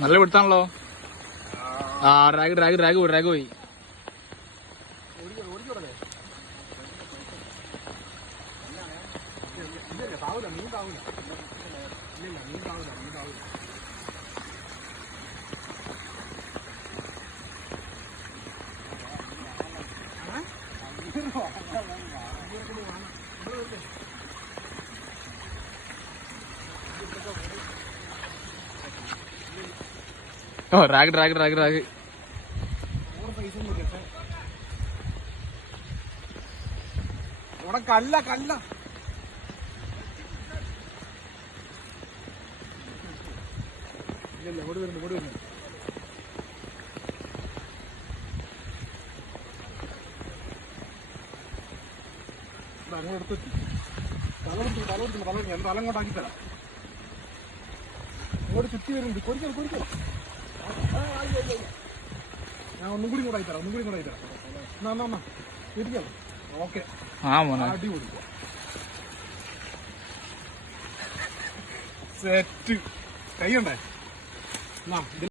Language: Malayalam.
നല്ല പിടുത്താണല്ലോ ആ ഡ്രാഗ് ഡ്രാഗ് ഡ്രാഗ് പോയി ഡ്രാഗ് പോയി. ഓ ഡ്രാഗ് ഡ്രാഗ് ഡ്രാഗ് ഡ്രാഗ് ഇവിടെ കല്ല കല്ല. ഇല്ല ഇവിടെ വരുന്നു ഇവിടെ വരുന്നു. കൊടുത്തു എന്താ ചുറ്റി വരുന്നുണ്ട് ഞാൻ കൂടി എന്നാ എന്നാ എന്നാ സെറ്റ് കൈയുണ്ടേ എന്നാ ഇതിൽ